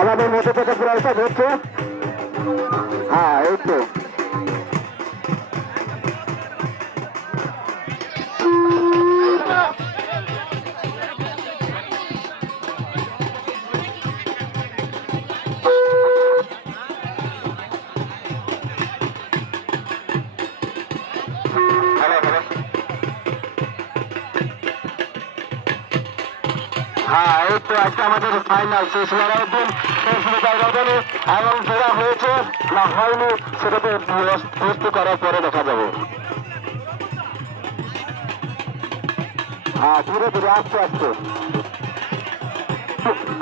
আমাদের মতো থেকে প্রায়টা ধরছে। হ্যাঁ এই তো হ্যাঁ এই তো আজকে আমাদের ফাইনাল শেষ লড়াইয়ের এবং যেটা হয়েছে না হয়নি সেটাতে প্রস্তুত করার পরে দেখা যাবে। হ্যাঁ ধীরে ধীরে আস্তে আস্তে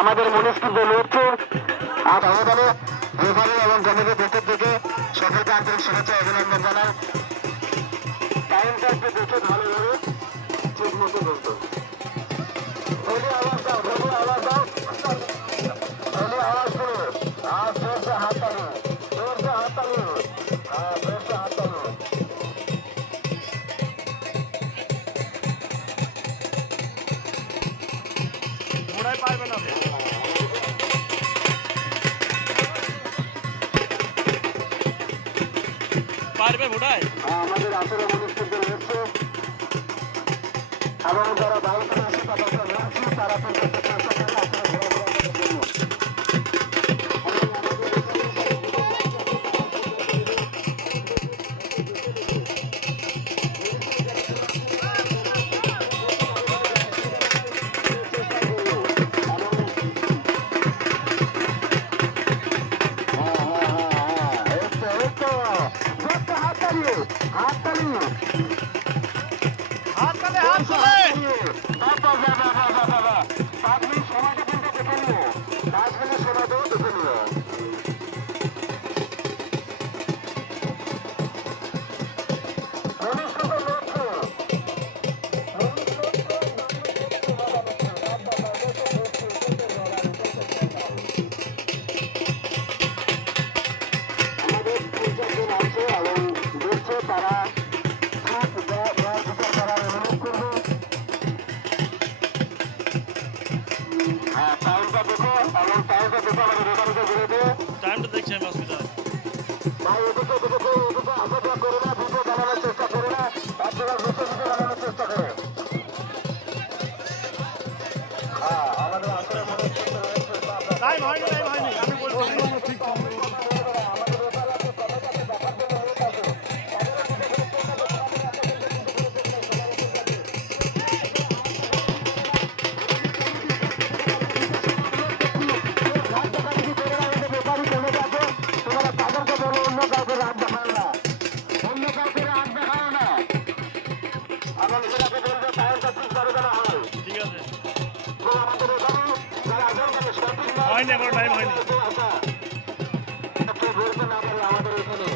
আমাদের মনীষ কিন্তু লড়ছে। আর আমাদের রেফারি এবং কমিটির পক্ষ থেকে সকলকে আন্তরিক শুভেচ্ছা অভিনন্দন জানাই। টাইমটা একটু দেখে ভালোভাবে ঠিক মতো বলতো আওয়াজ দাও আওয়াজ দাও আওয়াজ করো আর জোরসে হাত টানো জোরসে হাত টানো হ্যাঁ জোরসে হাত টানো। পারবে না পারবে ভোটায় আমাদের আসলে মনুষ্যত্ব রয়েছে এবং যারা বাইরে আসে তাদেরকে রয়েছে তারা কিন্তু টাইমটা দেখছি আমি অসুবিধা চেষ্টা করে না চেষ্টা করে টাইম হয়নি আমি বলছি ঠিক হয়নি এখনো টাইম হয়নি আমাদের এখানে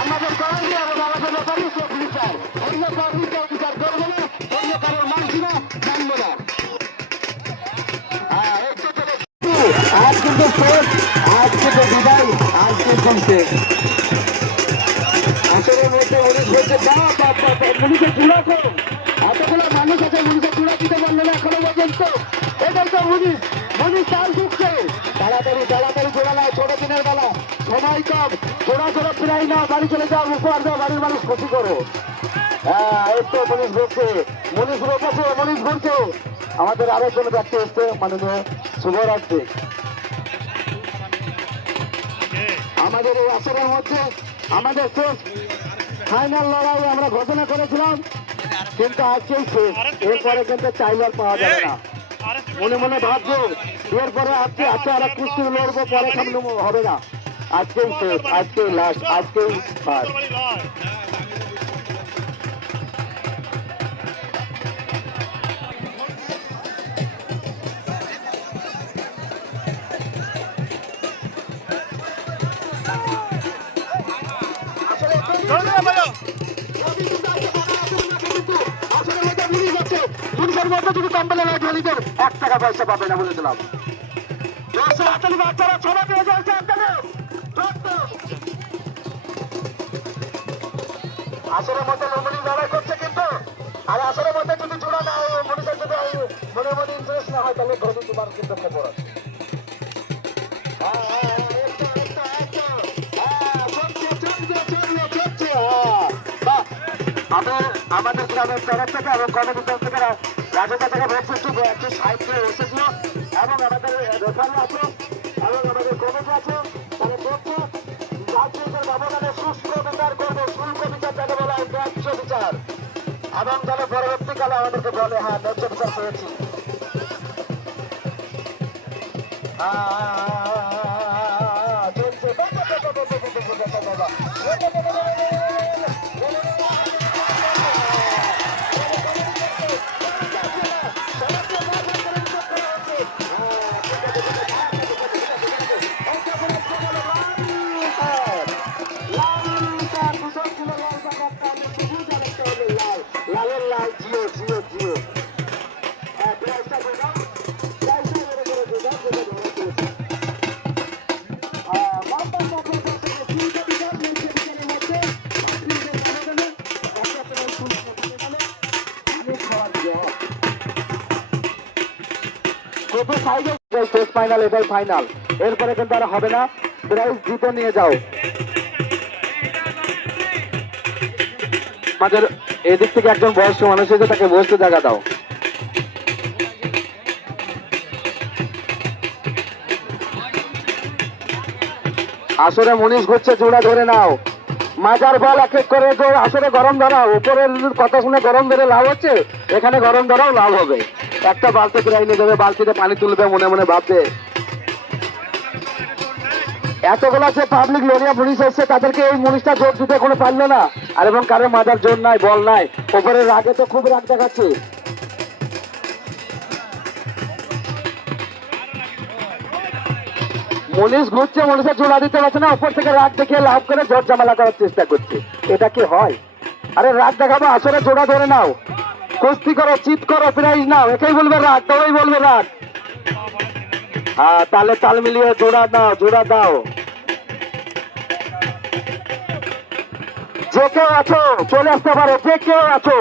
আমাদের কর্মী এবং আমাদের ব্যাপারী সব বিচার অন্য কর্মীকে বিচার করবে না অন্য কারোর মানছি না জানবো না। আজ কিন্তু শেষ আজ কিন্তু বিদায় আজ কিন্তু শেষ আসলের মধ্যে উনিশ বলছে পুলিশের চূড়া করুন এতগুলো মানুষ আছে পুলিশের চূড়া দিতে পারলো না এখনো পর্যন্ত এটাই তো পুলিশ তার ঢুকছে তাড়াতাড়ি জোড়া নেয় ছোট দিনের বেলা সময় কম জোড়া প্রায় না বাড়ি চলে যাও উপহার দাও বাড়ির মানুষ খুশি করো। হ্যাঁ এই তো পুলিশ বলছে পুলিশ রোকেছে পুলিশ বলছে আমাদের আরেকজন ব্যক্তি এসছে মাননীয় শুভরাত্রি আমাদের এই আসরের মধ্যে আমাদের শেষ ফাইনাল লড়াই আমরা ঘোষণা করেছিলাম, কিন্তু আজকেই শেষ। এরপরে কিন্তু চাইলে পাওয়া যাবে না। মনে মনে ভাবছো এরপরে আজকে আজকে আর কুস্তি লড়বো, পরে সামনে হবে না। আজকেই শেষ, আজকেই লাস্ট, আজকেই ফার্স্ট। পুলিশের মধ্যে যদি কম্পেলে ঢালিদের 1 টাকা পয়সা পাবে না বলে দিলাম। বাচ্চারা ছড়া পেয়ে যাচ্ছে আসরের মধ্যে লড়াই লড়াই করছে কিন্তু, আর আসরের মধ্যে যদি জোড়া না হয়, মনীষের যদি মনে মনে ইন্টারেস্ট না হয়, তাহলে ধরুন তোমার কিন্তু খবর আছে। আমাদের গ্রামের তরফ থেকে এবং কমিটির তরফ থেকে রাজুকা থেকে একটু সাইড করে এসেছিল, এবং আমাদের রেফারি আছে এবং আমাদের কমিটি আছে। তাহলে দেখছে রাজনীতির ব্যবধানে সুষ্ঠু বিচার করবে, শুল্ক বিচার যাকে বলা হয়, ন্যায্য বিচার, এবং যেন পরবর্তীকালে আমাদেরকে বলে হ্যাঁ ন্যায্য বিচার পেয়েছি। ফাইনাল, এটাই ফাইনাল, এরপরে কিন্তু আর হবে না। প্রাইজ জিতে নিয়ে যাও। আমাদের এদিক থেকে একজন বয়স্ক মানুষ এসে তাকে বসতে জায়গা দাও। আসরে মনীষ ঘুরছে, জোড়া ধরে নাও। মাজার বল এক এক করে আসরে গরম ধরাও। উপরের কথা শুনে গরম ধরে লাভ হচ্ছে, এখানে গরম ধরাও লাভ হবে। একটা বালতি প্রায় নিয়ে যাবে, বালতিতে পানি তুলবে, মনে মনে ভাববে। এতগুলো যে পাবলিক লড়িয়া মনীষ এসছে, তাদেরকে এই মনীষটা জোর দিতে কোনো পারলো না। আর এবং কারো মাজার জোর নাই, বল নাই, ওপরের রাগে তো খুব রাগ দেখাচ্ছে। মনীষ ঘুরছে, মনীষের জোড়া দিতে পারছে না, উপর থেকে রাগ দেখিয়ে লাভ করে জোর জামালা করার চেষ্টা করছে। এটা কি হয়? আরে রাগ দেখাবো, আসলে জোড়া ধরে নাও, কুস্তি করো, চিৎ করো, প্রাইজ নাও। একেই বলবে রাগ, তবেই বলবে রাগ। হ্যাঁ, তাহলে তাল মিলিয়ে জোড়া দাও, জোড়া দাও। যে কেউ আছো চলে আসতে পারো, যে কেউ আছো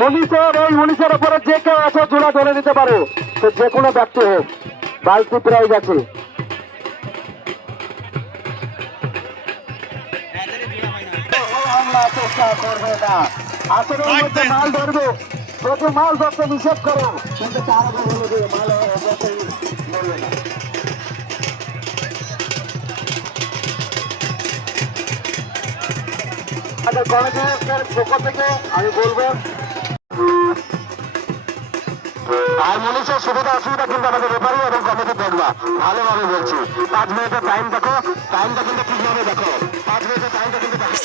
মনীষের এই মনীষের উপরে যে কেউ আছো জোড়া ধরে নিতে পারো, তো যে কোনো ব্যক্তি হোক। বালতি প্রাইজ আছে। চেষ্টা করবে না, আসলে মাল ধরবে, প্রতি মাল ধরতে নিষেধ করো, কিন্তু তার আগে বলে দেবে মাল ধরবে না। কমিটির পক্ষ থেকে আমি বলবো, আর মনীষের সুবিধা অসুবিধা কিন্তু আমাদের ব্যাপারে এবং কমিটি দেখবা, ভালোভাবে বলছি। 5 মিনিটের টাইম দেখো, টাইমটা কিন্তু ঠিকভাবে দেখো, 5 মিনিটের টাইমটা কিন্তু দেখো।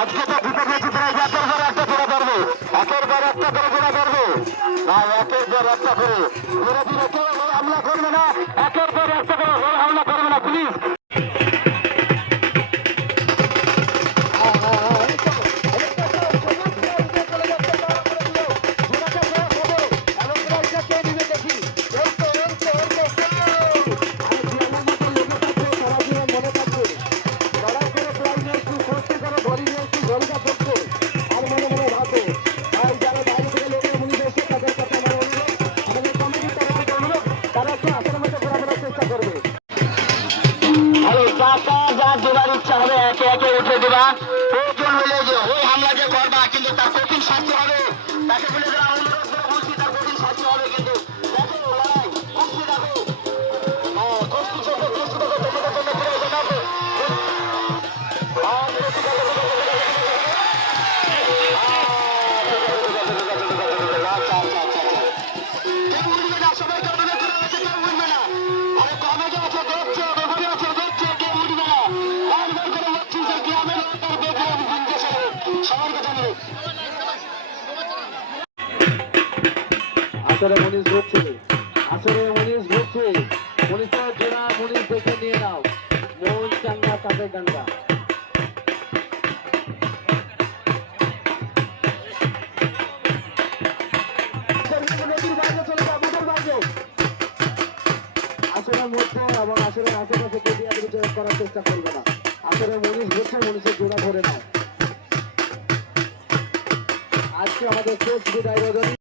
আজকে তো জিতে গেছি, একের পর একটা জোড়া করবো, একের পর একটা করে জোড়া করবো, একের পর একটা করে ধীরে ধীরে কেউ হামলা করবে না, একের পর একটা করে হামলা করবে না প্লিজ। মনে যার দেবার ইচ্ছা হবে একে একে উঠে দেবা। প্রয়োজন হলে যে ওই হামলা যে করবা কিন্তু তার কঠিন শাস্তি হবে। তাকে বলে দেওয়া অনুরোধ করে বলছি তার কঠিন শাস্তি হবে কিন্তু দেখো লড়াই কুস্তি দেখো। হ্যাঁ কুস্তি ছোট কুস্তি দেখো তোমাদের জন্য প্রয়োজন হবে। আচ্ছা আচ্ছা আচ্ছা আচ্ছা কেউ উঠবে না, সবাইকে অনুরোধ করা হয়েছে কেউ উঠবে না। আরে কমেডি আছে দেখছে, রেফারি আছে দেখছে, কেউ উঠবে না। বারবার করে বলছি যে গ্রামের লোক আর বেগ্রাম বিন্দেশে সবাইকে জানিয়ে আসলে মনীষ ঘুরছে, আসলে মনীষ ঘুরছে, মনীষের জোড়া মনীষ দেখে নিয়ে নাও। মন চাঙ্গা কাপের ডাঙ্গা। নদীর বাইরে চলে যাও, নদীর বাইরে। আসরের মধ্যে এবং আসরের আশেপাশে কেউ দিয়ে করার চেষ্টা করবে না। আসলে মনীষ ঘুরছে, মনীষের জোড়া ধরে নাও। আজকে আমাদের শেষ বিদায় রজনী।